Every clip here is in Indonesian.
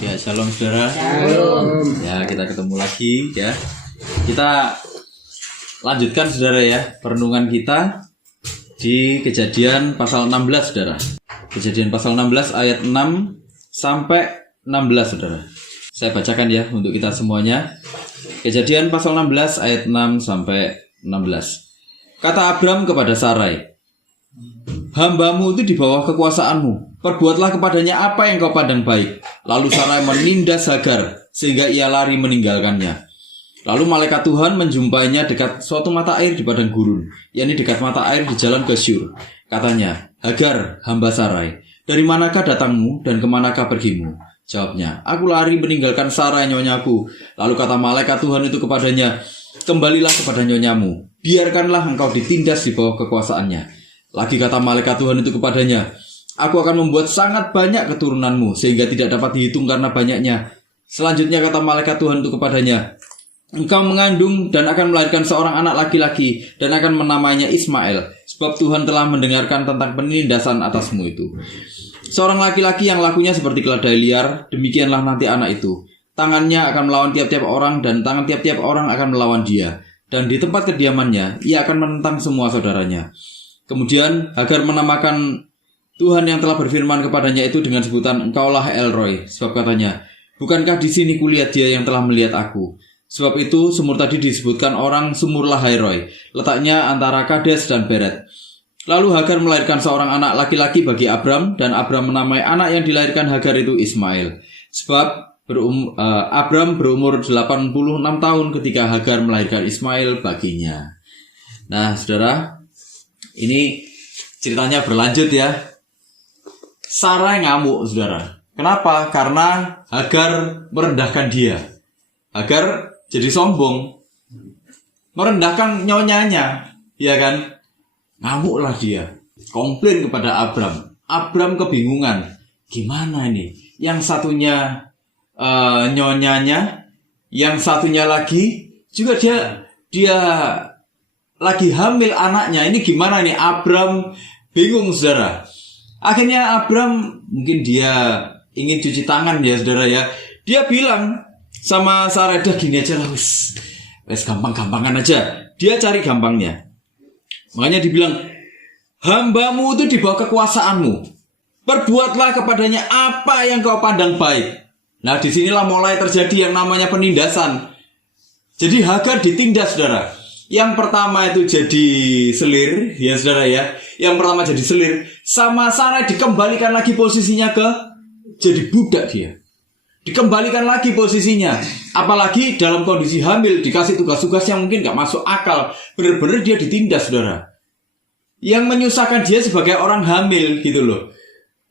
Ya, shalom saudara. Shalom. Ya, kita ketemu lagi ya. Kita lanjutkan saudara ya, perenungan kita di Kejadian pasal 16 saudara. Kejadian pasal 16 ayat 6 sampai 16 saudara. Saya bacakan ya untuk kita semuanya. Kejadian pasal 16 ayat 6 sampai 16. Kata Abram kepada Sarai, "Hambamu itu di bawah kekuasaanmu. Perbuatlah kepadanya apa yang kau pandang baik." Lalu Sarai menindas Hagar sehingga ia lari meninggalkannya. Lalu malaikat Tuhan menjumpainya dekat suatu mata air di padang gurun, yakni dekat mata air di jalan ke Syur. Katanya, "Hagar, hamba Sarai, dari manakah datangmu dan kemanakah pergimu?" Jawabnya, "Aku lari meninggalkan Sarai nyonyaku." Lalu kata malaikat Tuhan itu kepadanya, "Kembalilah kepada nyonyamu, biarkanlah engkau ditindas di bawah kekuasaannya." Lagi kata malaikat Tuhan itu kepadanya, "Aku akan membuat sangat banyak keturunanmu sehingga tidak dapat dihitung karena banyaknya." Selanjutnya kata malaikat Tuhan itu kepadanya, "Engkau mengandung dan akan melahirkan seorang anak laki-laki dan akan menamainya Ismail, sebab Tuhan telah mendengarkan tentang penindasan atasmu itu. Seorang laki-laki yang lakunya seperti keledai liar, demikianlah nanti anak itu. Tangannya akan melawan tiap-tiap orang dan tangan tiap-tiap orang akan melawan dia. Dan di tempat kediamannya, ia akan menentang semua saudaranya." Kemudian Hagar menamakan Tuhan yang telah berfirman kepadanya itu dengan sebutan "Engkaulah El-Roi", sebab katanya, "Bukankah di sini kulihat dia yang telah melihat aku?" Sebab itu sumur tadi disebutkan orang Sumur Lahai-Roi, letaknya antara Kades dan Beret. Lalu Hagar melahirkan seorang anak laki-laki bagi Abram, dan Abram menamai anak yang dilahirkan Hagar itu Ismail. Sebab Abram berumur 86 tahun ketika Hagar melahirkan Ismail baginya. Nah saudara, ini ceritanya berlanjut ya. Sarai ngamuk saudara. Kenapa? Karena Hagar merendahkan dia. Hagar jadi sombong, merendahkan nyonyanya, ya kan? Ngamuklah dia, komplain kepada Abram. Abram kebingungan, gimana ini? Yang satunya nyonyanya, yang satunya lagi juga dia lagi hamil anaknya. Ini gimana nih? Abram bingung saudara. Akhirnya Abram mungkin dia ingin cuci tangan ya saudara ya. Dia bilang sama Sarai, "Dah gini aja lah, wes gampang-gampangan aja." Dia cari gampangnya. Makanya dibilang, "Hambamu itu di bawah kekuasaanmu. Perbuatlah kepadanya apa yang kau pandang baik." Nah disinilah mulai terjadi yang namanya penindasan. Jadi Hagar ditindas saudara. Yang pertama itu jadi selir, ya saudara ya. Yang pertama jadi selir. Sama Sarai dikembalikan lagi posisinya ke jadi budak dia. Dikembalikan lagi posisinya. Apalagi dalam kondisi hamil, dikasih tugas-tugas yang mungkin gak masuk akal. Benar-benar dia ditindas saudara. Yang menyusahkan dia sebagai orang hamil gitu loh.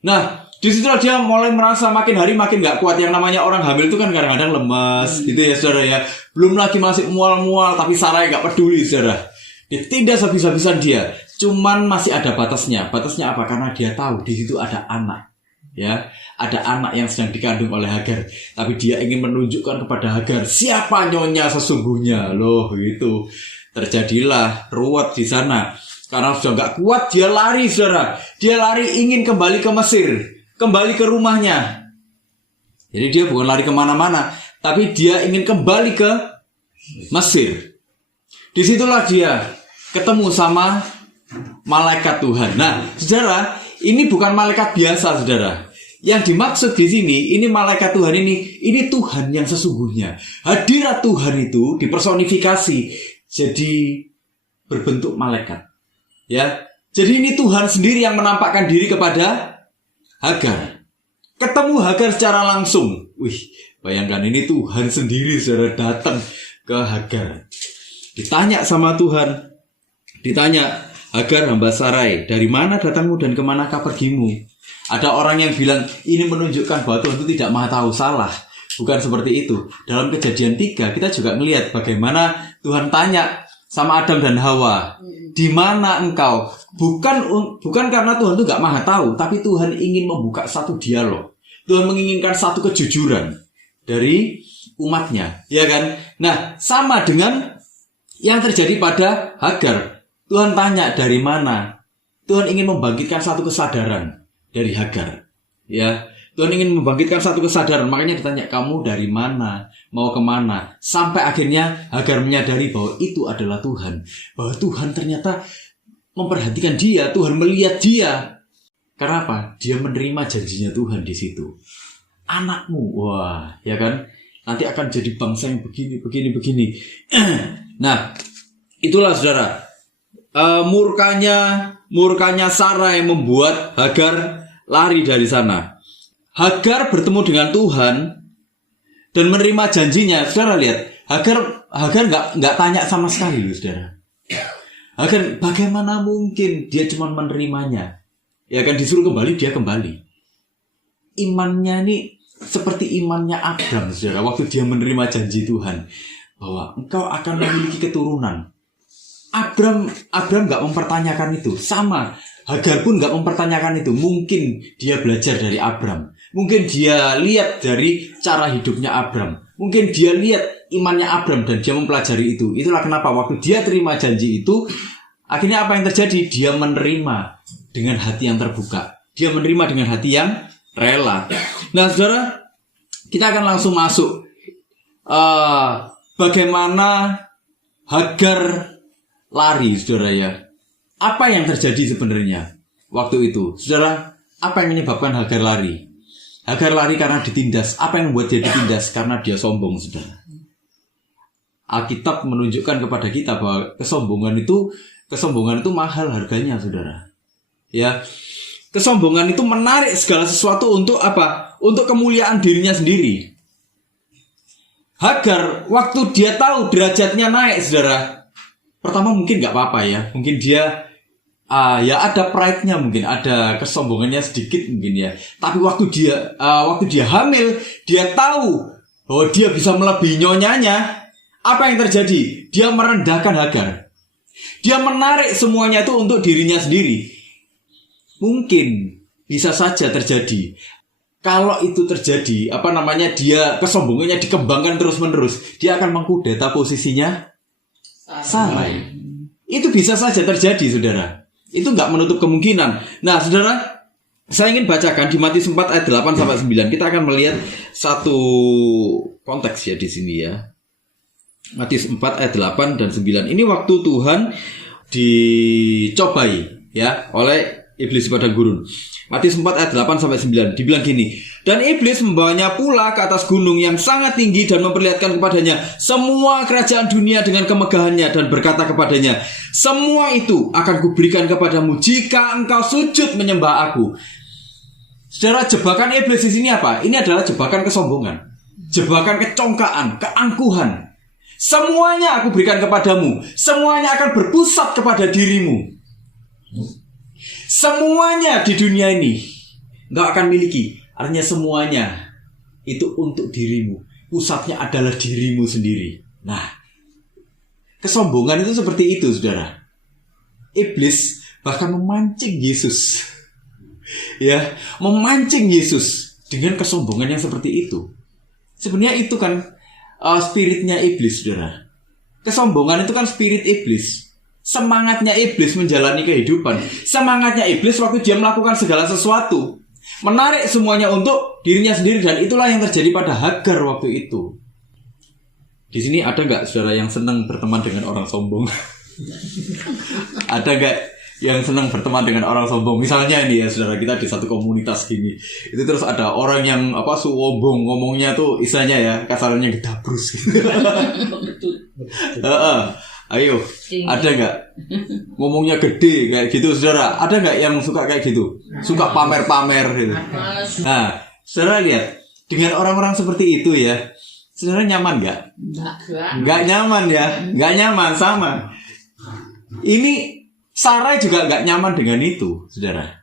Nah disitulah dia mulai merasa makin hari makin gak kuat. Yang namanya orang hamil itu kan kadang-kadang lemas gitu ya saudara ya. Belum lagi masih mual-mual, tapi Sarai gak peduli saudara. Ditindas habis-habisan dia. Cuman masih ada batasnya. Batasnya apa? Karena dia tahu di situ ada anak. Ya, ada anak yang sedang dikandung oleh Hagar. Tapi dia ingin menunjukkan kepada Hagar siapa nyonya sesungguhnya. Loh itu terjadilah ruwet di sana. Karena sudah gak kuat, dia lari saudara. Dia lari ingin kembali ke Mesir, kembali ke rumahnya. Jadi dia bukan lari kemana-mana, tapi dia ingin kembali ke Mesir. Disitulah dia ketemu sama malaikat Tuhan. Nah saudara, ini bukan malaikat biasa saudara. Yang dimaksud di sini, ini malaikat Tuhan ini Tuhan yang sesungguhnya. Hadirat Tuhan itu dipersonifikasi jadi berbentuk malaikat. Ya, jadi ini Tuhan sendiri yang menampakkan diri kepada Hagar. Ketemu Hagar secara langsung. Wih, bayangkan ini Tuhan sendiri saudara datang ke Hagar. Ditanya sama Tuhan. Ditanya, "Hagar hamba Sarai, dari mana datangmu dan kemanakah pergimu?" Ada orang yang bilang ini menunjukkan bahwa Tuhan itu tidak maha tahu. Salah. Bukan seperti itu. Dalam Kejadian 3 kita juga melihat bagaimana Tuhan tanya sama Adam dan Hawa, "Di mana engkau?" Bukan karena Tuhan itu gak maha tahu, tapi Tuhan ingin membuka satu dialog. Tuhan menginginkan satu kejujuran dari umatnya, ya kan? Nah, sama dengan yang terjadi pada Hagar. Tuhan tanya dari mana? Tuhan ingin membangkitkan satu kesadaran dari Hagar. Ya, Tuhan ingin membangkitkan satu kesadaran. Makanya ditanya, kamu dari mana? Mau kemana? Sampai akhirnya Hagar menyadari bahwa itu adalah Tuhan. Bahwa Tuhan ternyata memperhatikan dia. Tuhan melihat dia. Karena apa? Dia menerima janjinya Tuhan di situ. Anakmu, wah, ya kan? Nanti akan jadi bangsa yang begini. Nah, itulah saudara. Murkanya Sarah yang membuat Hagar lari dari sana. Hagar bertemu dengan Tuhan dan menerima janjinya. Saudara lihat, Hagar nggak tanya sama sekali loh, saudara. Hagar bagaimana mungkin dia cuma menerimanya? Ya kan, disuruh kembali, dia kembali. Imannya ini seperti imannya Abram, saudara, waktu dia menerima janji Tuhan bahwa engkau akan memiliki keturunan. Abram nggak mempertanyakan itu. Sama, Hagar pun nggak mempertanyakan itu. Mungkin dia belajar dari Abram. Mungkin dia lihat dari cara hidupnya Abram. Mungkin dia lihat imannya Abram dan dia mempelajari itu. Itulah kenapa waktu dia terima janji itu, akhirnya apa yang terjadi? Dia menerima dengan hati yang terbuka. Dia menerima dengan hati yang rela. Nah, saudara, kita akan langsung masuk. Bagaimana Hagar lari, saudara ya. Apa yang terjadi sebenarnya waktu itu? Saudara, apa yang menyebabkan Hagar lari? Hagar lari karena ditindas. Apa yang membuat dia ditindas? Karena dia sombong, saudara. Alkitab menunjukkan kepada kita bahwa kesombongan itu mahal harganya, saudara. Ya, kesombongan itu menarik segala sesuatu untuk apa? Untuk kemuliaan dirinya sendiri. Hagar, waktu dia tahu derajatnya naik, saudara, pertama mungkin nggak apa-apa ya. Mungkin dia ya ada pride-nya, mungkin ada kesombongannya sedikit mungkin ya. Tapi waktu dia hamil, dia tahu bahwa dia bisa melebihi nyonyanya. Apa yang terjadi? Dia merendahkan Hagar. Dia menarik semuanya itu untuk dirinya sendiri. Mungkin bisa saja terjadi. Kalau itu terjadi, dia kesombongannya dikembangkan terus-menerus, dia akan mengkudeta posisinya Sarah. Itu bisa saja terjadi, saudara. Itu nggak menutup kemungkinan. Nah, saudara, saya ingin bacakan di Matius 4 ayat 8-9. Kita akan melihat satu konteks ya di sini ya. Matius 4 ayat 8 dan 9. Ini waktu Tuhan dicobai ya oleh iblis di padang gurun. Matius 4 ayat 8-9 dibilang gini. Dan iblis membawanya pula ke atas gunung yang sangat tinggi dan memperlihatkan kepadanya semua kerajaan dunia dengan kemegahannya dan berkata kepadanya, semua itu akan kuberikan kepadamu jika engkau sujud menyembah aku. Saudara, jebakan iblis di sini apa? Ini adalah jebakan kesombongan, jebakan kecongkaan, keangkuhan. Semuanya aku berikan kepadamu. Semuanya akan berpusat kepada dirimu. Semuanya di dunia ini engkau akan miliki. Artinya semuanya itu untuk dirimu. Pusatnya adalah dirimu sendiri. Nah, kesombongan itu seperti itu, saudara. Iblis bahkan memancing Yesus. Ya, memancing Yesus dengan kesombongan yang seperti itu. Sebenarnya itu kan spiritnya iblis, saudara. Kesombongan itu kan spirit iblis. Semangatnya iblis menjalani kehidupan. Semangatnya iblis waktu dia melakukan segala sesuatu, menarik semuanya untuk dirinya sendiri. Dan itulah yang terjadi pada Hagar waktu itu. Di sini ada nggak saudara yang senang berteman dengan orang sombong? Ada nggak yang senang berteman dengan orang sombong? Misalnya ini ya saudara, kita di satu komunitas gini, itu terus ada orang yang sombong, ngomongnya tuh istilahnya ya kasarnya gedabrus gitu. Ayo, ada nggak ngomongnya gede kayak gitu, saudara? Ada nggak yang suka kayak gitu? Suka pamer-pamer gitu. Nah, saudara lihat, dengan orang-orang seperti itu ya, saudara nyaman nggak? Nggak nyaman ya, nggak nyaman sama. Ini Sarah juga nggak nyaman dengan itu, saudara.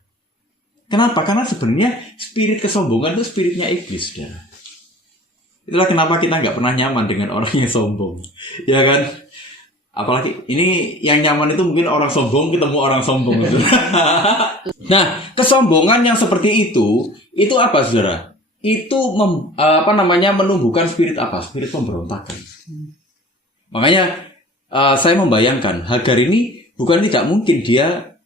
Kenapa? Karena sebenarnya spirit kesombongan itu spiritnya iblis, saudara. Itulah kenapa kita nggak pernah nyaman dengan orang yang sombong, ya kan? Apalagi ini yang nyaman itu mungkin orang sombong ketemu orang sombong. Nah, kesombongan yang seperti itu apa, saudara? Itu menumbuhkan spirit apa? Spirit pemberontakan. Makanya saya membayangkan Hagar ini bukan tidak mungkin dia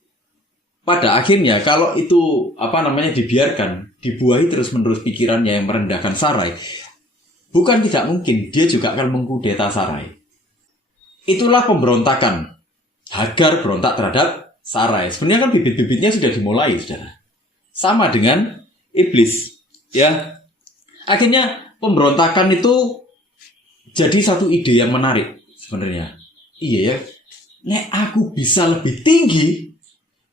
pada akhirnya kalau itu dibiarkan, dibuahi terus-menerus pikirannya yang merendahkan Sarai, bukan tidak mungkin dia juga akan mengkudeta Sarai. Itulah pemberontakan. Hagar berontak terhadap Sarai. Sebenarnya kan bibit-bibitnya sudah dimulai, saudara. Sama dengan iblis, ya. Akhirnya pemberontakan itu jadi satu ide yang menarik sebenarnya. Iya ya. Nek aku bisa lebih tinggi,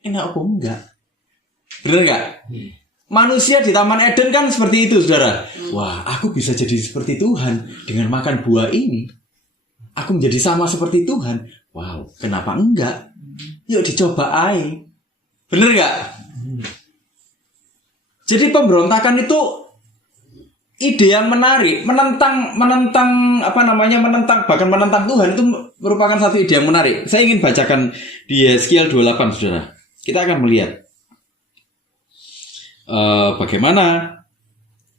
enak aku enggak. Bener enggak? Manusia di Taman Eden kan seperti itu, saudara. Wah, aku bisa jadi seperti Tuhan dengan makan buah ini. Aku menjadi sama seperti Tuhan. Wow, kenapa enggak? Yuk dicoba aja. Bener enggak? Jadi pemberontakan itu ide yang menarik, menentang Tuhan itu merupakan satu ide yang menarik. Saya ingin bacakan di Yeskiel 28, saudara. Kita akan melihat bagaimana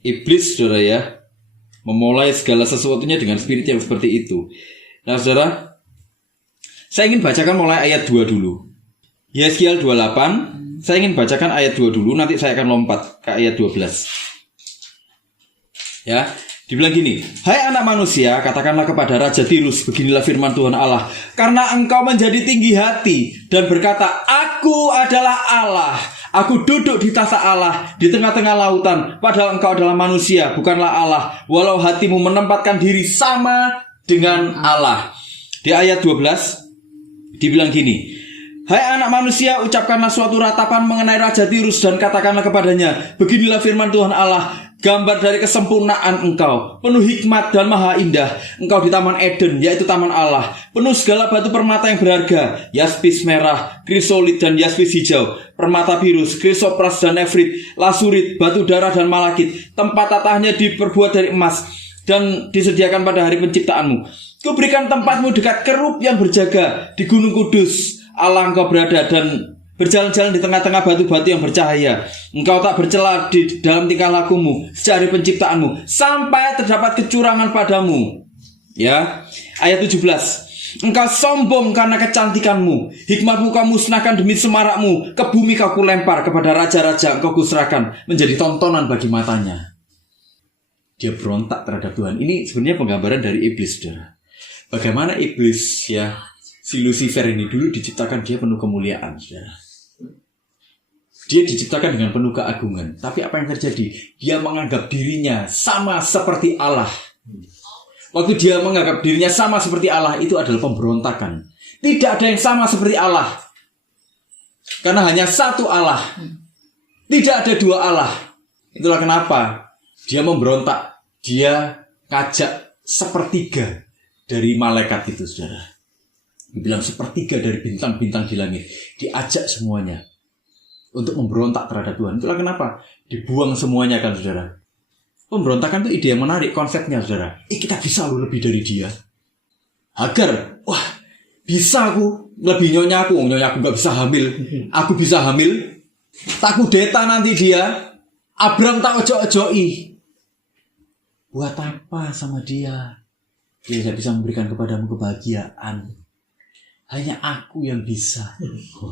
iblis, saudara ya, memulai segala sesuatunya dengan spirit yang seperti itu. Nah, saudara, saya ingin bacakan mulai ayat 2 dulu. Yeskiel 28, saya ingin bacakan ayat 2 dulu, nanti saya akan lompat ke ayat 12. Ya, dibilang gini, hai anak manusia, katakanlah kepada Raja Tirus, beginilah firman Tuhan Allah, karena engkau menjadi tinggi hati dan berkata, aku adalah Allah, aku duduk di tahta Allah di tengah-tengah lautan, padahal engkau adalah manusia, bukanlah Allah, walau hatimu menempatkan diri sama dengan Allah. Di ayat 12 dibilang gini, hai anak manusia, ucapkanlah suatu ratapan mengenai Raja Tirus dan katakanlah kepadanya, beginilah firman Tuhan Allah, gambar dari kesempurnaan engkau, penuh hikmat dan maha indah. Engkau di Taman Eden, yaitu Taman Allah, penuh segala batu permata yang berharga, yaspis merah, krisolit dan yaspis hijau, permata biru, krisopras dan nefrit, lasurit, batu darah dan malakit. Tempat tatahnya diperbuat dari emas dan disediakan pada hari penciptaanmu. Kuberikan tempatmu dekat kerub yang berjaga di Gunung Kudus Allah engkau berada, dan berjalan-jalan di tengah-tengah batu-batu yang bercahaya. Engkau tak bercela di dalam tingkah lakumu sejak hari penciptaanmu, sampai terdapat kecurangan padamu. Ya, ayat 17. Engkau sombong karena kecantikanmu, hikmatmu kau musnahkan demi semarakmu, ke bumi kau kulempar, kepada raja-raja engkau kuserahkan menjadi tontonan bagi matanya. Dia berontak terhadap Tuhan. Ini sebenarnya penggambaran dari iblis, saudara. Bagaimana iblis, ya, si Lucifer ini dulu diciptakan dia penuh kemuliaan, saudara. Dia diciptakan dengan penuh keagungan. Tapi apa yang terjadi? Dia menganggap dirinya sama seperti Allah. Waktu dia menganggap dirinya sama seperti Allah, itu adalah pemberontakan. Tidak ada yang sama seperti Allah, karena hanya satu Allah. Tidak ada dua Allah. Itulah kenapa dia memberontak. Dia ngajak sepertiga dari malaikat itu, saudara. Dibilang sepertiga dari bintang-bintang di langit, diajak semuanya untuk memberontak terhadap Tuhan. Itulah kenapa dibuang semuanya, kan, saudara. Pemberontakan itu ide yang menarik konsepnya, saudara. Kita bisa loh lebih dari dia. Hagar, wah, bisa aku lebih nyonya aku gak bisa hamil. Aku bisa hamil. Tak kudeta nanti dia. Abram tak ojo-ojoi. Buat apa sama dia? Dia tidak bisa memberikan kepadamu kebahagiaan. Hanya aku yang bisa.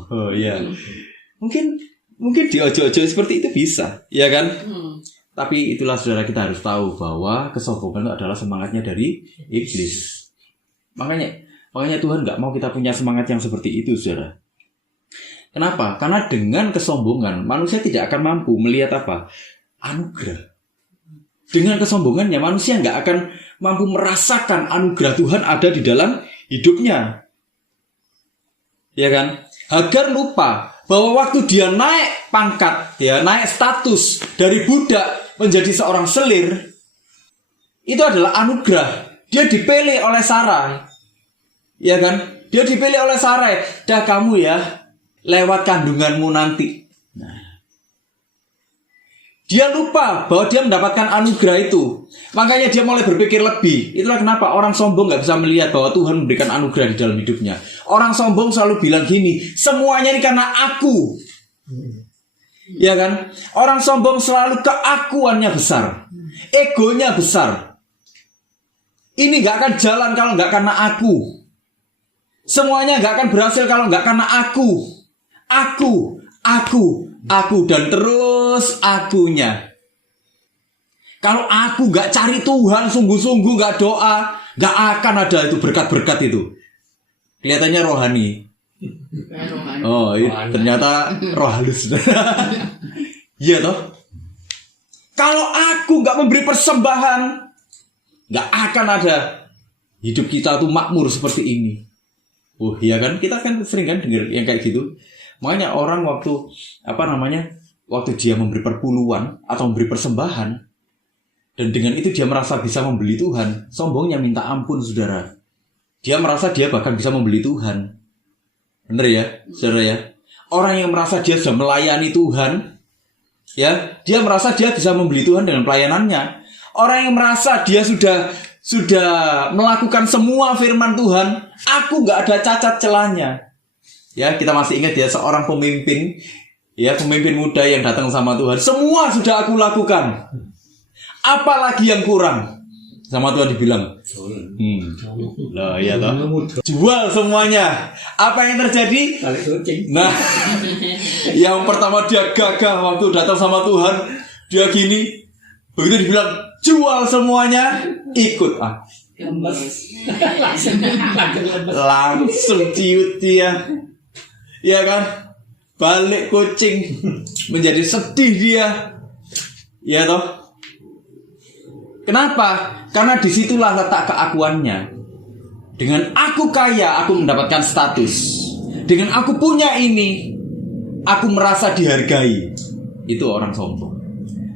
Oh ya. Mungkin di ojo-ojo seperti itu bisa, ya kan? Tapi itulah, saudara, kita harus tahu bahwa kesombongan itu adalah semangatnya dari iblis. Makanya Tuhan nggak mau kita punya semangat yang seperti itu, saudara. Kenapa? Karena dengan kesombongan manusia tidak akan mampu melihat apa? Anugerah. Dengan kesombongannya manusia nggak akan mampu merasakan anugerah Tuhan ada di dalam hidupnya. Ya kan? Hagar lupa bahwa waktu dia naik pangkat, dia naik status dari budak menjadi seorang selir, itu adalah anugerah. Dia dipilih oleh Sarai. Ya kan? Dia dipilih oleh Sarai. Dah kamu ya, lewat kandunganmu nanti. Nah, dia lupa bahwa dia mendapatkan anugerah itu. Makanya dia mulai berpikir lebih. Itulah kenapa orang sombong gak bisa melihat bahwa Tuhan memberikan anugerah di dalam hidupnya. Orang sombong selalu bilang gini, semuanya ini karena aku. Ya kan? Orang sombong selalu keakuannya besar, egonya besar. Ini gak akan jalan kalau gak karena aku. Semuanya gak akan berhasil kalau gak karena aku. Aku dan terus akunya. Kalau aku gak cari Tuhan sungguh-sungguh, gak doa, gak akan ada itu berkat-berkat itu. Kelihatannya rohani. Oh, ternyata roh halus. Iya toh. Kalau aku gak memberi persembahan, gak akan ada hidup kita tuh makmur seperti ini. Oh iya kan, kita kan sering kan dengar yang kayak gitu. Makanya orang waktu dia memberi perpuluhan atau memberi persembahan, dan dengan itu dia merasa bisa membeli Tuhan, sombongnya minta ampun saudara. Dia merasa dia bahkan bisa membeli Tuhan. Bener ya saudara ya. Orang yang merasa dia sudah melayani Tuhan, ya, dia merasa dia bisa membeli Tuhan dengan pelayanannya. Orang yang merasa dia sudah melakukan semua firman Tuhan, aku gak ada cacat celahnya. Ya, kita masih ingat ya, seorang pemimpin muda yang datang sama Tuhan, semua sudah aku lakukan, apalagi yang kurang? Sama Tuhan dibilang, lah ya toh, jual semuanya. Apa yang terjadi? Nah, yang pertama dia gagah waktu datang sama Tuhan, dia gini, begitu dibilang jual semuanya, ikut langsung ciut dia, ya kan? Balik kucing, menjadi sedih dia, ya toh. Kenapa? Karena disitulah letak keakuannya. Dengan aku kaya, aku mendapatkan status. Dengan aku punya ini, aku merasa dihargai. Itu orang sombong.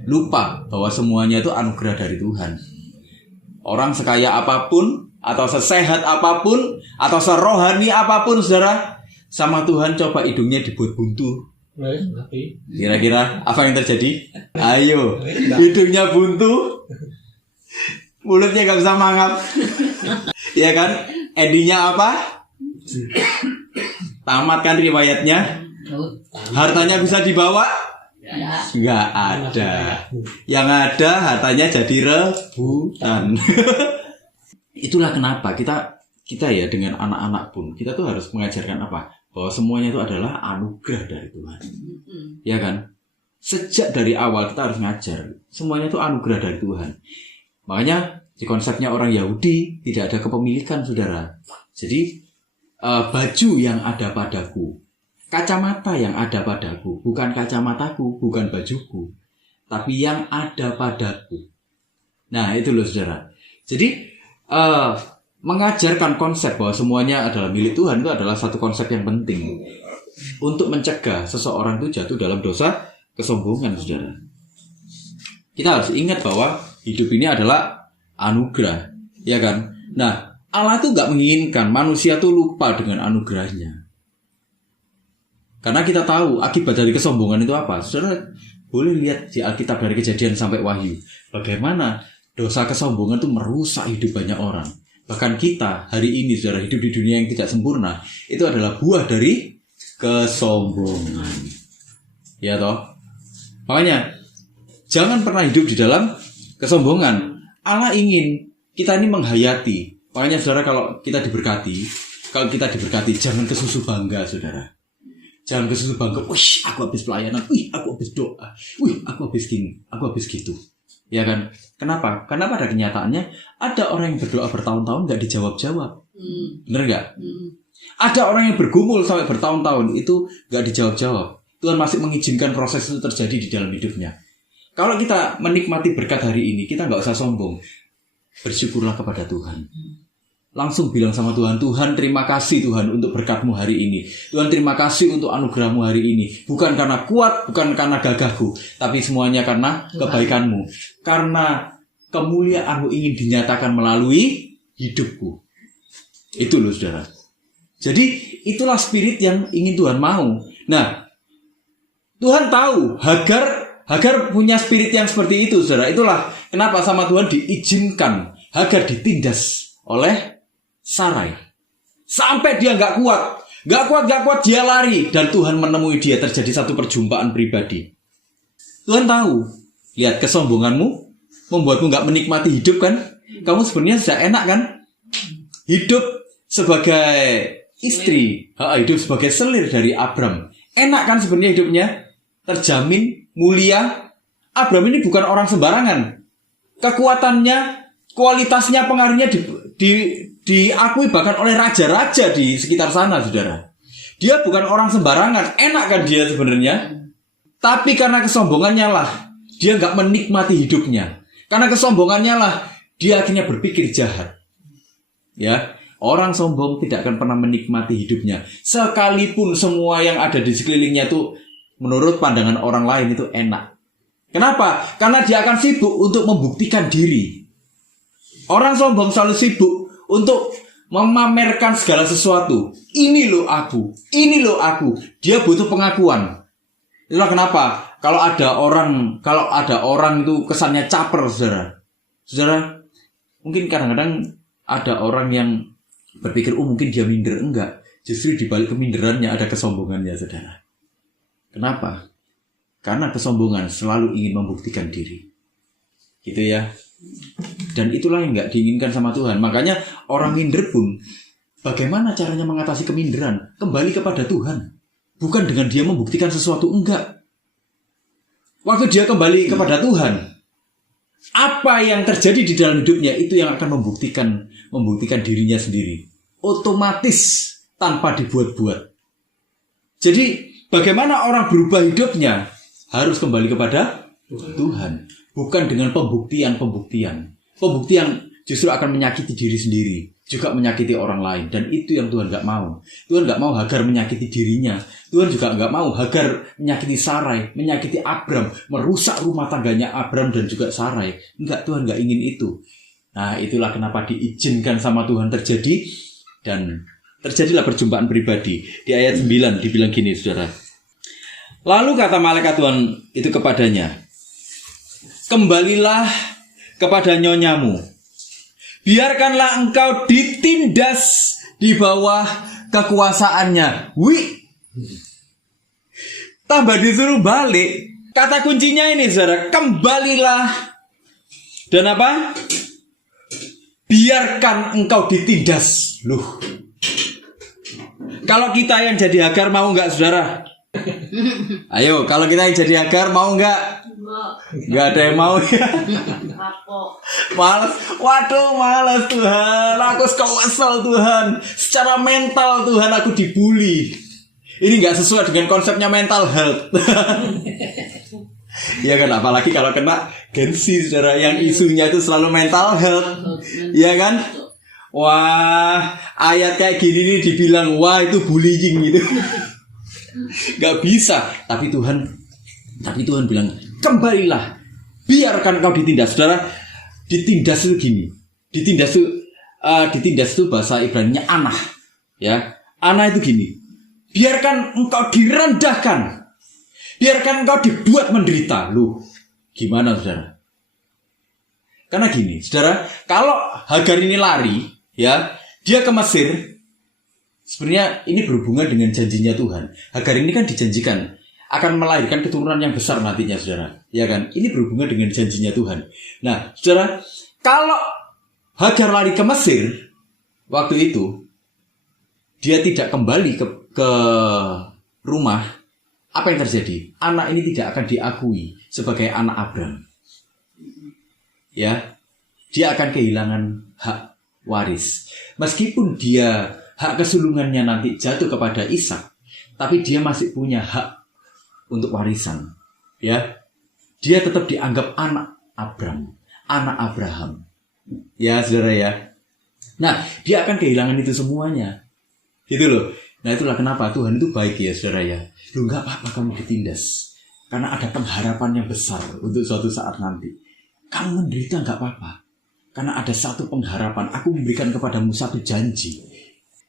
Lupa bahwa semuanya itu anugerah dari Tuhan. Orang sekaya apapun, atau sesehat apapun, atau serohani apapun, saudara, sama Tuhan coba hidungnya dibuat buntu. Kira-kira apa yang terjadi? Ayo, hidungnya buntu, mulutnya gak bisa mangap. Ya kan? Endingnya apa? Tamat kan riwayatnya? Hartanya bisa dibawa? Gak ada. Yang ada hartanya jadi rebutan. Itulah kenapa kita ya dengan anak-anak pun kita tuh harus mengajarkan apa? Bahwa semuanya itu adalah anugerah dari Tuhan. Ya kan? Sejak dari awal kita harus ngajar semuanya itu anugerah dari Tuhan. Makanya di konsepnya orang Yahudi tidak ada kepemilikan, saudara. Jadi baju yang ada padaku, kacamata yang ada padaku, bukan kacamataku, bukan bajuku, tapi yang ada padaku. Nah itu loh saudara. Jadi mengajarkan konsep bahwa semuanya adalah milik Tuhan itu adalah satu konsep yang penting untuk mencegah seseorang itu jatuh dalam dosa kesombongan, saudara. Kita harus ingat bahwa hidup ini adalah anugerah, ya kan? Nah, Allah tuh gak menginginkan manusia tuh lupa dengan anugerahnya. Karena kita tahu akibat dari kesombongan itu apa. Saudara boleh lihat di Alkitab dari Kejadian sampai Wahyu, bagaimana dosa kesombongan itu merusak hidup banyak orang. Bahkan kita hari ini, saudara, hidup di dunia yang tidak sempurna, itu adalah buah dari kesombongan. Ya toh? Makanya jangan pernah hidup di dalam kesombongan. Allah ingin kita ini menghayati. Makanya saudara, kalau kita diberkati, jangan kesusu bangga, saudara. Jangan kesusu bangga. Wih, aku habis pelayanan. Wih, aku habis doa. Wih, aku habis gini. Aku habis gitu. Ya kan? Kenapa? Karena pada kenyataannya ada orang yang berdoa bertahun-tahun gak dijawab-jawab. Bener gak? Ada orang yang bergumul sampai bertahun-tahun itu gak dijawab-jawab. Tuhan masih mengizinkan proses itu terjadi di dalam hidupnya. Kalau kita menikmati berkat hari ini, kita gak usah sombong. Bersyukurlah kepada Tuhan. Langsung bilang sama Tuhan, Tuhan terima kasih Tuhan untuk berkat-Mu hari ini. Tuhan terima kasih untuk anugerah-Mu hari ini. Bukan karena kuat, bukan karena gagahku, tapi semuanya karena kebaikan-Mu. Karena kemuliaan-Mu ingin dinyatakan melalui hidupku. Itu loh saudara. Jadi itulah spirit yang ingin Tuhan mau. Nah, Tuhan tahu Hagar punya spirit yang seperti itu, saudara. Itulah kenapa sama Tuhan diizinkan Hagar ditindas oleh Sarai. Sampai dia gak kuat, dia lari. Dan Tuhan menemui dia, terjadi satu perjumpaan pribadi. Tuhan tahu, lihat kesombonganmu membuatmu gak menikmati hidup kan. Kamu sebenarnya sudah enak kan. Hidup sebagai istri, hidup sebagai selir dari Abram. Enak kan sebenarnya hidupnya? Terjamin, mulia. Abraham ini bukan orang sembarangan. Kekuatannya, kualitasnya, pengaruhnya diakui bahkan oleh raja-raja di sekitar sana, saudara. Dia bukan orang sembarangan. Enak kan dia sebenarnya? Tapi karena kesombongannya lah, dia nggak menikmati hidupnya. Karena kesombongannya lah, dia akhirnya berpikir jahat. Ya, orang sombong tidak akan pernah menikmati hidupnya. Sekalipun semua yang ada di sekelilingnya itu menurut pandangan orang lain itu enak. Kenapa? Karena dia akan sibuk untuk membuktikan diri. Orang sombong selalu sibuk untuk memamerkan segala sesuatu. Ini loh aku, ini loh aku. Dia butuh pengakuan. Itulah kenapa kalau ada orang itu kesannya caper, saudara. Saudara, mungkin kadang-kadang ada orang yang berpikir, mungkin dia minder. Enggak, justru di balik keminderannya ada kesombongannya, saudara. Kenapa? Karena kesombongan selalu ingin membuktikan diri. Gitu ya. Dan itulah yang enggak diinginkan sama Tuhan. Makanya orang minder pun, bagaimana caranya mengatasi keminderan? Kembali kepada Tuhan. Bukan dengan dia membuktikan sesuatu, enggak. Waktu dia kembali kepada Tuhan, apa yang terjadi di dalam hidupnya itu yang akan membuktikan dirinya sendiri. Otomatis, tanpa dibuat-buat. Jadi, bagaimana orang berubah hidupnya? Harus kembali kepada Tuhan. Bukan dengan pembuktian. Pembuktian justru akan menyakiti diri sendiri. Juga menyakiti orang lain. Dan itu yang Tuhan gak mau. Tuhan gak mau Hagar menyakiti dirinya. Tuhan juga gak mau Hagar menyakiti Sarai, menyakiti Abram, merusak rumah tangganya Abram dan juga Sarai. Enggak, Tuhan gak ingin itu. Nah, itulah kenapa diizinkan sama Tuhan terjadi. Dan terjadilah perjumpaan pribadi. Di ayat 9 dibilang gini, saudara. Lalu kata malaikat Tuhan itu kepadanya, kembalilah kepada nyonyamu. Biarkanlah engkau ditindas di bawah kekuasaannya. Wih, tambah disuruh balik. Kata kuncinya ini, saudara, kembalilah. Dan apa? Biarkan engkau ditindas. Loh, kalau kita yang jadi Hagar mau nggak, saudara? Ayo, kalau kita yang jadi Hagar mau nggak? Nggak ada yang mau ya. Males. Waduh, males Tuhan. Aku kesel Tuhan. Secara mental Tuhan aku dibully. Ini nggak sesuai dengan konsepnya mental health. Ya kan, apalagi kalau kena Gen-Z, saudara, yang isunya itu selalu mental health. Ya kan? Wah, ayat kayak gini nih dibilang, wah itu bullying gitu. Gak bisa. Tapi Tuhan bilang, kembalilah, biarkan kau ditindas. Saudara, ditindas itu gini. Ditindas itu bahasa Ibrani-nya anah. Ya, anah itu gini. Biarkan engkau direndahkan. Biarkan engkau dibuat menderita. Loh, gimana, saudara? Karena gini, saudara, kalau Hagar ini lari, ya, dia ke Mesir. Sebenarnya ini berhubungan dengan janjinya Tuhan. Hagar ini kan dijanjikan akan melahirkan keturunan yang besar nantinya, saudara. Ya kan? Ini berhubungan dengan janjinya Tuhan. Nah, saudara, kalau Hagar lari ke Mesir waktu itu, dia tidak kembali ke rumah, apa yang terjadi? Anak ini tidak akan diakui sebagai anak Abram. Ya, dia akan kehilangan hak waris. Meskipun dia hak kesulungannya nanti jatuh kepada Ishak, tapi dia masih punya hak untuk warisan. Ya, dia tetap dianggap anak Abram, anak Abraham. Ya, saudara ya. Nah, dia akan kehilangan itu semuanya. Gitu loh. Nah, itulah kenapa Tuhan itu baik ya, saudara ya. Lu nggak apa-apa kamu ditindas, karena ada pengharapan yang besar untuk suatu saat nanti. Kamu menderita nggak apa-apa, karena ada satu pengharapan. Aku memberikan kepadamu satu janji.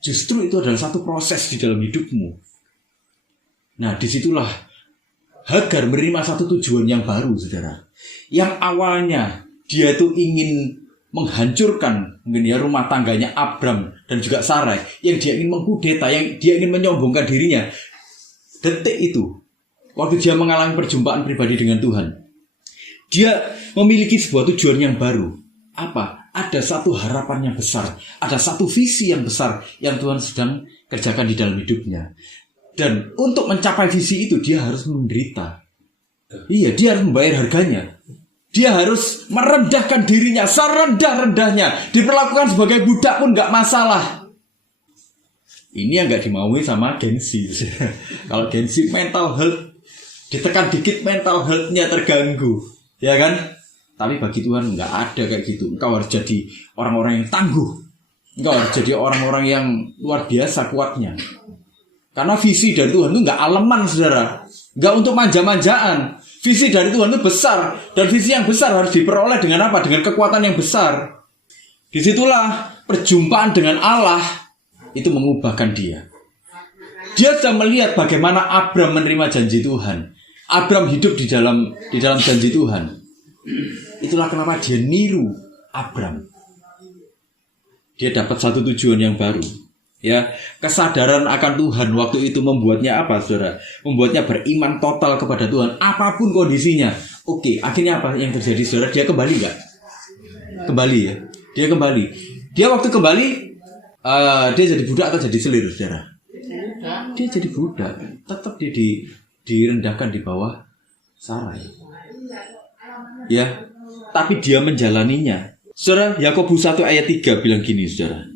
Justru itu adalah satu proses di dalam hidupmu. Nah, disitulah Hagar menerima satu tujuan yang baru, saudara. Yang awalnya dia itu ingin menghancurkan mungkin ya rumah tangganya Abram dan juga Sarai, yang dia ingin mengkudeta, yang dia ingin menyombongkan dirinya. Detik itu, waktu dia mengalami perjumpaan pribadi dengan Tuhan, dia memiliki sebuah tujuan yang baru. Apa? Ada satu harapan yang besar, ada satu visi yang besar yang Tuhan sedang kerjakan di dalam hidupnya. Dan untuk mencapai visi itu dia harus menderita. Iya, dia harus membayar harganya. Dia harus merendahkan dirinya serendah-rendahnya. Diperlakukan sebagai budak pun gak masalah. Ini yang gak dimaui sama Gensi. Kalau Gensi mental health, ditekan dikit mental health-nya terganggu, ya kan? Tapi bagi Tuhan gak ada kayak gitu. Engkau harus jadi orang-orang yang tangguh. Engkau harus jadi orang-orang yang luar biasa kuatnya. Karena visi dari Tuhan itu gak aleman, saudara. Gak untuk manja-manjaan. Visi dari Tuhan itu besar. Dan visi yang besar harus diperoleh dengan apa? Dengan kekuatan yang besar. Disitulah perjumpaan dengan Allah itu mengubahkan dia. Dia sudah melihat bagaimana Abram menerima janji Tuhan. Abram hidup di dalam janji Tuhan. Itulah kenapa dia niru Abram. Dia dapat satu tujuan yang baru. Ya, kesadaran akan Tuhan waktu itu membuatnya apa, saudara? Membuatnya beriman total kepada Tuhan, apapun kondisinya. Oke, akhirnya apa yang terjadi, saudara? Dia kembali nggak? Kembali ya. Dia kembali. Dia waktu kembali, dia jadi budak atau jadi selir, saudara? Dia jadi budak. Tetap dia direndahkan di bawah Sarai. Ya, tapi dia menjalaninya. Saudara, Yakobus 1 ayat 3 bilang gini, saudara.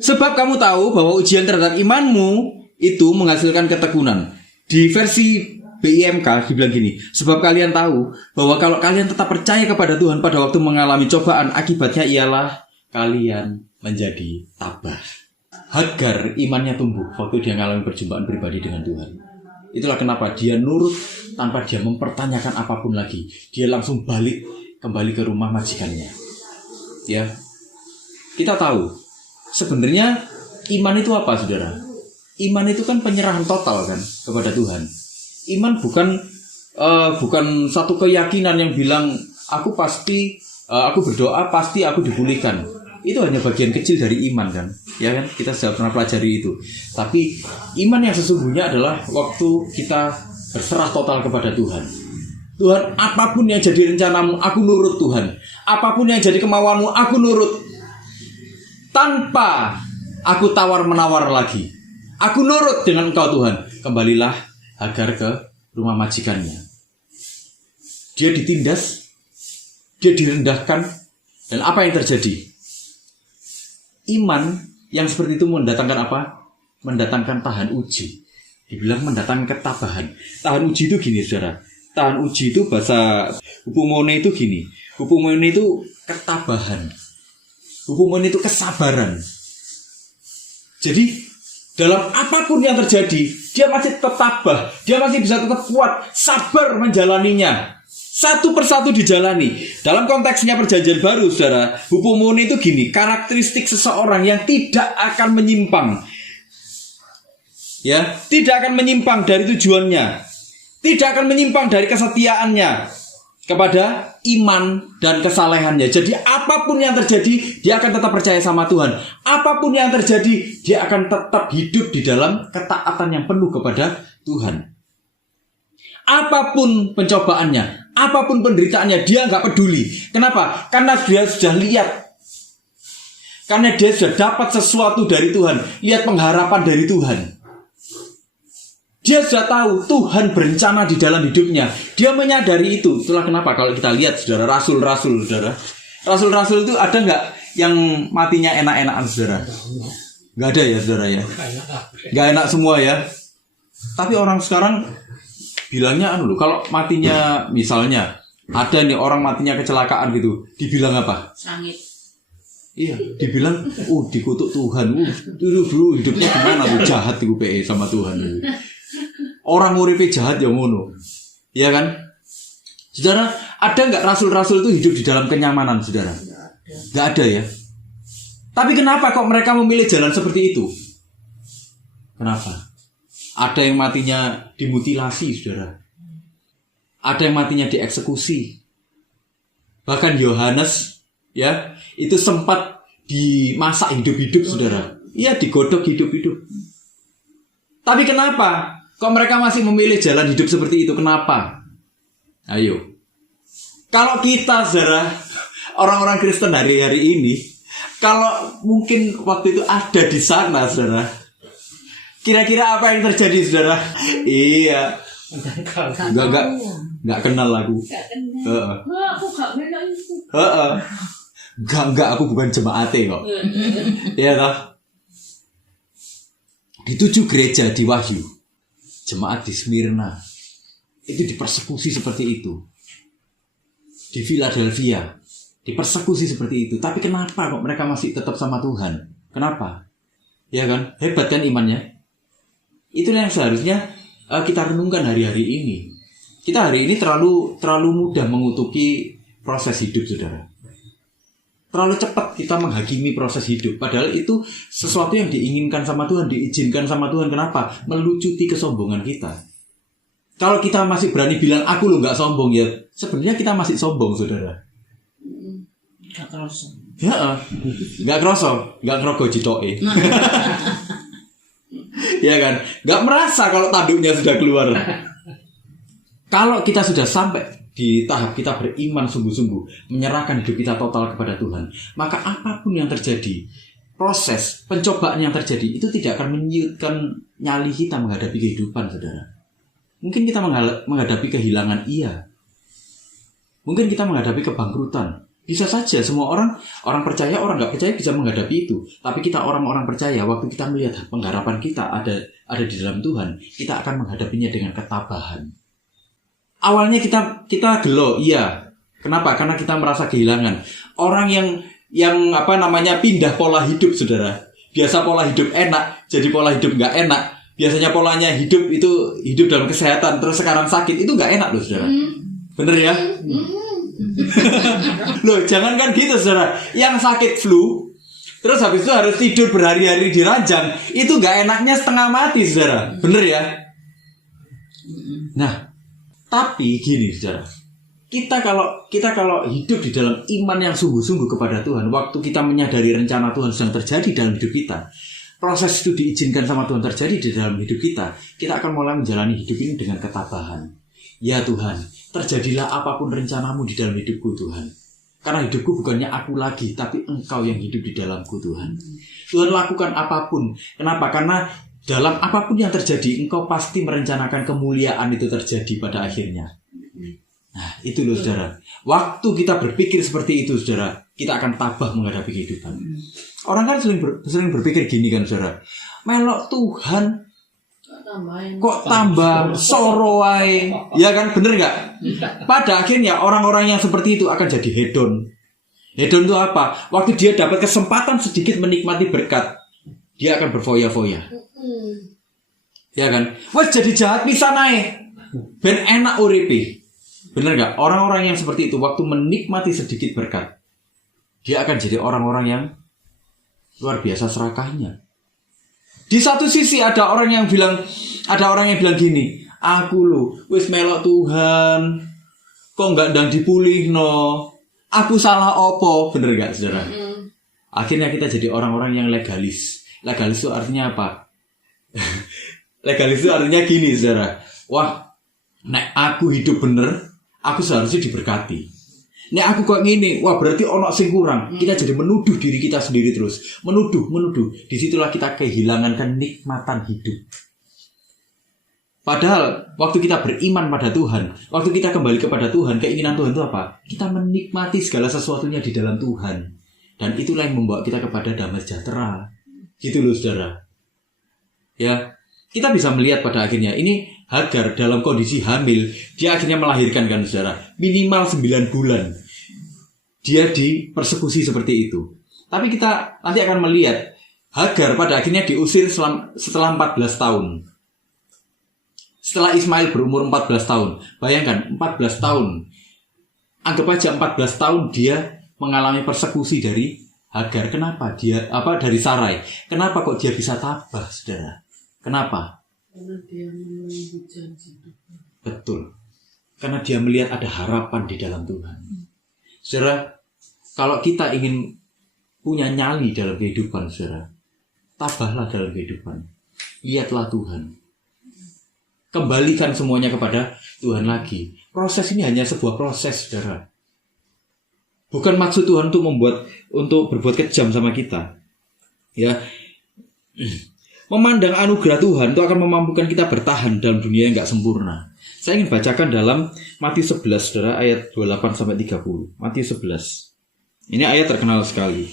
Sebab kamu tahu bahwa ujian terhadap imanmu itu menghasilkan ketekunan. Di versi BIMK dibilang gini, sebab kalian tahu bahwa kalau kalian tetap percaya kepada Tuhan pada waktu mengalami cobaan, akibatnya ialah kalian menjadi tabah. Hagar imannya tumbuh waktu dia mengalami perjumpaan pribadi dengan Tuhan. Itulah kenapa dia nurut tanpa dia mempertanyakan apapun lagi. Dia langsung kembali ke rumah majikannya. Ya, kita tahu sebenarnya iman itu apa, saudara? Iman itu kan penyerahan total kan kepada Tuhan. Iman bukan satu keyakinan yang bilang aku berdoa pasti aku dipulihkan. Itu hanya bagian kecil dari iman kan, ya kan? Kita sudah pernah pelajari itu. Tapi iman yang sesungguhnya adalah waktu kita berserah total kepada Tuhan. Tuhan, apapun yang jadi rencanamu, aku nurut Tuhan. Apapun yang jadi kemauanmu, aku nurut. Tanpa aku tawar-menawar lagi. Aku nurut dengan Engkau Tuhan. Kembalilah Hagar ke rumah majikannya. Dia ditindas, dia direndahkan. Dan apa yang terjadi? Iman yang seperti itu mendatangkan apa? Mendatangkan tahan uji. Dibilang mendatangkan ketabahan. Tahan uji itu gini, saudara. Tahan uji itu bahasa hupomone itu gini. Hupomone itu ketabahan. Hupomone itu kesabaran. Jadi dalam apapun yang terjadi, dia masih tetap tabah. Dia masih bisa tetap kuat, sabar menjalaninya. Satu persatu dijalani. Dalam konteksnya perjanjian baru, saudara, hupomone itu gini, karakteristik seseorang yang tidak akan menyimpang. Ya, tidak akan menyimpang dari tujuannya. Tidak akan menyimpang dari kesetiaannya kepada iman dan kesalehannya. Jadi apapun yang terjadi, dia akan tetap percaya sama Tuhan. Apapun yang terjadi, dia akan tetap hidup di dalam ketaatan yang penuh kepada Tuhan. Apapun pencobaannya, apapun penderitaannya, dia nggak peduli. Kenapa? Karena dia sudah lihat. Karena dia sudah dapat sesuatu dari Tuhan. Lihat pengharapan dari Tuhan. Dia sudah tahu Tuhan berencana di dalam hidupnya. Dia menyadari itu. Itulah kenapa kalau kita lihat, saudara, rasul-rasul, saudara. Rasul-rasul itu ada nggak yang matinya enak-enakan, saudara? Nggak ada ya, saudara ya. Nggak enak semua ya. Tapi orang sekarang bilangnya loh, kalau matinya misalnya ada nih orang matinya kecelakaan gitu, dibilang apa? Sangit. Iya, dibilang, dikutuk Tuhan. Dulu hidupnya gimana tuh, jahat tuh PE sama Tuhan. Orang uripe jahat yang ngono. Iya kan? Saudara, ada nggak rasul-rasul itu hidup di dalam kenyamanan, saudara? Nggak ada ya. Tapi kenapa kok mereka memilih jalan seperti itu? Kenapa? Ada yang matinya dimutilasi, saudara. Ada yang matinya dieksekusi. Bahkan Yohanes, ya, itu sempat dimasak hidup-hidup, saudara. Iya, digodok hidup-hidup. Tapi kenapa? Kok mereka masih memilih jalan hidup seperti itu? Kenapa? Ayo. Kalau kita, saudara, orang-orang Kristen hari-hari ini, kalau mungkin waktu itu ada di sana, saudara, Kira-kira apa yang terjadi, saudara? Iya. Enggak kenal aku. Heeh. Aku gak kenal itu. Heeh. Enggak, aku bukan jemaat kok. Iya toh? Di 7 gereja di Wahyu, jemaat di Smyrna itu dipersekusi seperti itu. Di Philadelphia dipersekusi seperti itu. Tapi kenapa kok mereka masih tetap sama Tuhan? Kenapa? Ya kan? Hebat kan imannya? Itulah yang seharusnya kita renungkan hari-hari ini. Kita hari ini terlalu mudah mengutuki proses hidup, saudara. Terlalu cepat kita menghakimi proses hidup. Padahal itu sesuatu yang diinginkan sama Tuhan, diizinkan sama Tuhan. Kenapa? Melucuti kesombongan kita. Kalau kita masih berani bilang, aku lo gak sombong, ya sebenarnya kita masih sombong, saudara. Gak kerasa. Ya, gak kerasa, gak ngerogoh jitoke. Ya kan? Gak merasa kalau tanduknya sudah keluar. Kalau kita sudah sampai di tahap kita beriman sungguh-sungguh, menyerahkan hidup kita total kepada Tuhan, maka apapun yang terjadi, proses pencobaan yang terjadi itu tidak akan menyulitkan nyali kita menghadapi kehidupan, saudara. Mungkin kita menghadapi kehilangan, iya. Mungkin kita menghadapi kebangkrutan. Bisa saja semua orang percaya, orang nggak percaya bisa menghadapi itu. Tapi kita orang-orang percaya, waktu kita melihat pengharapan kita ada di dalam Tuhan, kita akan menghadapinya dengan ketabahan. Awalnya kita gelo, iya. Kenapa? Karena kita merasa kehilangan. Orang yang pindah pola hidup, saudara. Biasa pola hidup enak, jadi pola hidup nggak enak. Biasanya polanya hidup itu hidup dalam kesehatan, terus sekarang sakit, itu nggak enak loh, saudara. Bener ya? Loh, jangan kan gitu, saudara. Yang sakit flu, terus habis itu harus tidur berhari-hari di ranjang, itu nggak enaknya setengah mati, saudara. Bener ya? Nah, tapi gini, saudara. Kita kalau hidup di dalam iman yang sungguh-sungguh kepada Tuhan, waktu kita menyadari rencana Tuhan sedang terjadi dalam hidup kita, proses itu diizinkan sama Tuhan terjadi di dalam hidup kita akan mulai menjalani hidup ini dengan ketabahan. Ya Tuhan, terjadilah apapun rencanamu di dalam hidupku, Tuhan. Karena hidupku bukannya aku lagi, tapi Engkau yang hidup di dalamku, Tuhan. Tuhan, lakukan apapun. Kenapa? Karena dalam apapun yang terjadi, Engkau pasti merencanakan kemuliaan itu terjadi pada akhirnya. Nah, itu loh, saudara. Waktu kita berpikir seperti itu, saudara, kita akan tabah menghadapi kehidupan. Orang kan sering berpikir gini kan, saudara. Melok Tuhan kok tambah soroai, ya kan, bener nggak? Pada akhirnya orang-orang yang seperti itu akan jadi hedon. Hedon itu apa? Waktu dia dapat kesempatan sedikit menikmati berkat, dia akan berfoya-foya, ya kan? Wes jadi jahat bisa naik, ben enak uripi, bener nggak? Orang-orang yang seperti itu waktu menikmati sedikit berkat, dia akan jadi orang-orang yang luar biasa serakahnya. Di satu sisi ada orang yang bilang gini, aku lo wis melok Tuhan, kok nggak ndang dipulih no, aku salah opo, bener gak, saudara? Akhirnya kita jadi orang-orang yang legalis. Legalis itu artinya apa? Legalis itu artinya gini, saudara. Wah, nek aku hidup bener, aku seharusnya diberkati. Nek aku kok gini, wah berarti ono sing kurang. Kita jadi menuduh diri kita sendiri terus. Menuduh. Disitulah kita kehilangan kenikmatan hidup. Padahal waktu kita beriman pada Tuhan, waktu kita kembali kepada Tuhan, keinginan Tuhan itu apa? Kita menikmati segala sesuatunya di dalam Tuhan. Dan itulah yang membawa kita kepada damai sejahtera. Gitu loh, saudara. Ya, kita bisa melihat pada akhirnya ini Hagar dalam kondisi hamil, dia akhirnya melahirkan kan, saudara. Minimal 9 bulan dia dipersekusi seperti itu. Tapi kita nanti akan melihat Hagar pada akhirnya diusir setelah 14 tahun. Setelah Ismail berumur 14 tahun. Bayangkan 14 tahun. Anggap aja 14 tahun dia mengalami persekusi dari Hagar. Kenapa? Dari Sarai. Kenapa kok dia bisa tabah, saudara? Kenapa? Karena dia menunggu janji Tuhan. Betul. Karena dia melihat ada harapan di dalam Tuhan. Saudara, kalau kita ingin punya nyali dalam kehidupan, saudara, tabahlah dalam kehidupan. Lihatlah Tuhan. Kembalikan semuanya kepada Tuhan lagi. Proses ini hanya sebuah proses, saudara. Bukan maksud Tuhan untuk berbuat kejam sama kita. Ya. memandang anugerah Tuhan itu akan memampukan kita bertahan dalam dunia yang gak sempurna. Saya ingin bacakan dalam Matius 11, saudara, ayat 28-30. Matius 11. Ini ayat terkenal sekali.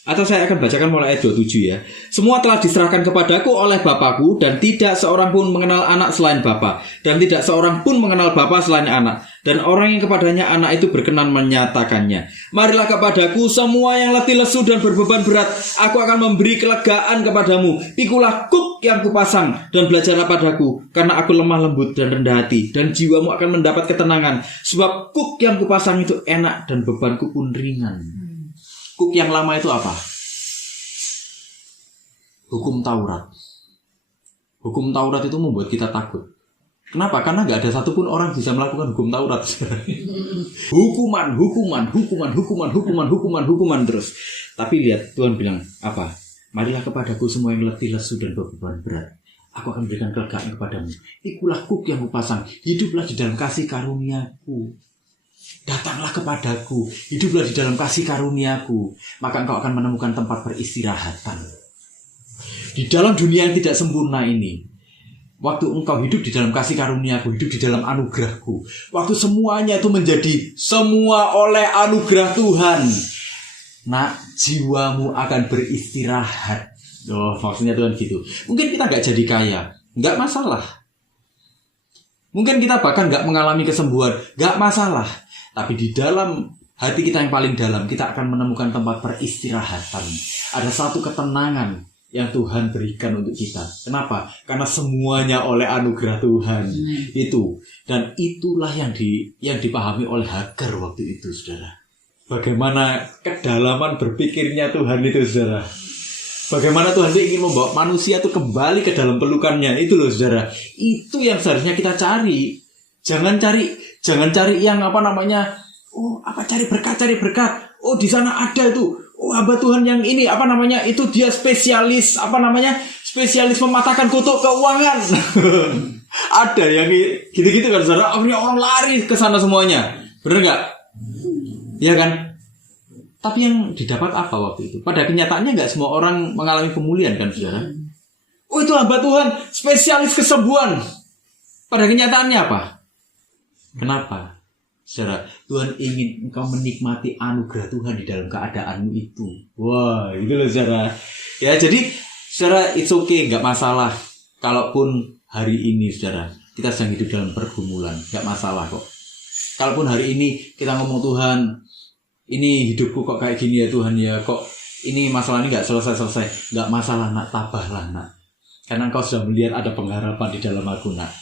Atau saya akan bacakan mulai ayat 27 ya. Semua telah diserahkan kepadaku oleh Bapakku, dan tidak seorang pun mengenal anak selain Bapa, dan tidak seorang pun mengenal Bapa selain anak, dan orang yang kepadanya anak itu berkenan menyatakannya. Marilah kepadaku semua yang letih lesu dan berbeban berat, aku akan memberi kelegaan kepadamu. Pikulah kuk yang kupasang dan belajarlah padaku, karena aku lemah lembut dan rendah hati, dan jiwamu akan mendapat ketenangan. Sebab kuk yang kupasang itu enak dan bebanku pun ringan. Kuk yang lama itu apa? Hukum Taurat. Hukum Taurat itu membuat kita takut. Kenapa? Karena gak ada satupun orang bisa melakukan hukum Taurat. Hukuman terus. Tapi lihat, Tuhan bilang apa? Marilah kepadaku semua yang letih lesu dan berbeban berat, aku akan berikan kelegaan kepadamu. Ikulah kuk yang kupasang, hiduplah di dalam kasih karuniaku. Datanglah kepadaku, hiduplah di dalam kasih karuniaku, maka engkau akan menemukan tempat peristirahatan. Di dalam dunia yang tidak sempurna ini, waktu engkau hidup di dalam kasih karuniaku, hidup di dalam anugerahku, waktu semuanya itu menjadi semua oleh anugerah Tuhan, nak, jiwamu akan beristirahat. Maksudnya Tuhan gitu. Mungkin kita gak jadi kaya, gak masalah. Mungkin kita bahkan gak mengalami kesembuhan, gak masalah. Tapi di dalam hati kita yang paling dalam, kita akan menemukan tempat peristirahatan. Ada satu ketenangan yang Tuhan berikan untuk kita. Kenapa? Karena semuanya oleh anugerah Tuhan. Itu. Dan itulah yang dipahami oleh Hagar waktu itu, saudara. Bagaimana kedalaman berpikirnya Tuhan itu, saudara. Bagaimana Tuhan itu ingin membawa manusia itu kembali ke dalam pelukannya. Itu loh, saudara. Itu yang seharusnya kita cari. Jangan cari yang cari berkat. Oh, di sana ada itu. Oh, hamba Tuhan yang ini itu dia spesialis spesialis mematahkan kutuk keuangan. Ada yang gitu-gitu kan, saudara. Akhirnya orang lari ke sana semuanya. Bener nggak? Iya kan? Tapi yang didapat apa waktu itu? Pada kenyataannya nggak semua orang mengalami pemulihan kan, saudara? Oh, itu hamba Tuhan spesialis kesembuhan. Pada kenyataannya apa? Kenapa? Saudara, Tuhan ingin engkau menikmati anugerah Tuhan di dalam keadaanmu itu. Wah, itu loh, saudara. Ya, jadi saudara, it's okay, nggak masalah. Kalaupun hari ini, saudara, kita sedang hidup dalam pergumulan, nggak masalah kok. Kalaupun hari ini kita ngomong, Tuhan, ini hidupku kok kayak gini ya Tuhan ya, kok ini masalah ini nggak selesai. Nggak masalah, nak, tabahlah, nak. Karena engkau sudah melihat ada pengharapan di dalam aku, nak.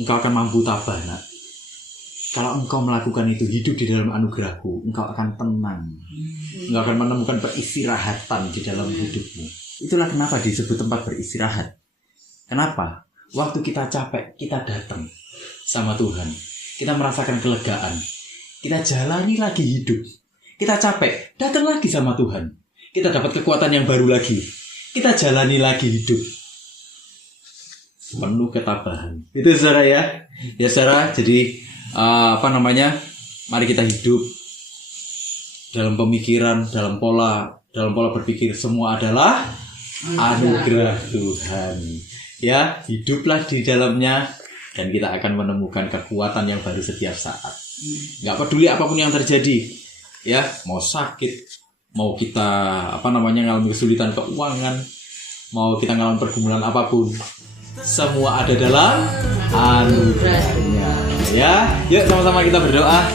Engkau akan mampu tabah, nak. Kalau engkau melakukan itu, hidup di dalam anugerahku, engkau akan tenang. Engkau akan menemukan peristirahatan di dalam hidupmu. Itulah kenapa disebut tempat beristirahat. Kenapa? Waktu kita capek, kita datang sama Tuhan. Kita merasakan kelegaan. Kita jalani lagi hidup. Kita capek, datang lagi sama Tuhan. Kita dapat kekuatan yang baru lagi. Kita jalani lagi hidup. Penuh ketabahan. Itu, saudara ya. Ya, saudara, jadi mari kita hidup dalam pemikiran, dalam pola berpikir semua adalah anugerah Tuhan. Ya, hiduplah di dalamnya dan kita akan menemukan kekuatan yang baru setiap saat. Nggak peduli apapun yang terjadi, ya, mau sakit, mau kita ngalami kesulitan keuangan, mau kita ngalami pergumulan apapun, semua ada dalam anugerahnya. Ya, yuk sama-sama kita berdoa.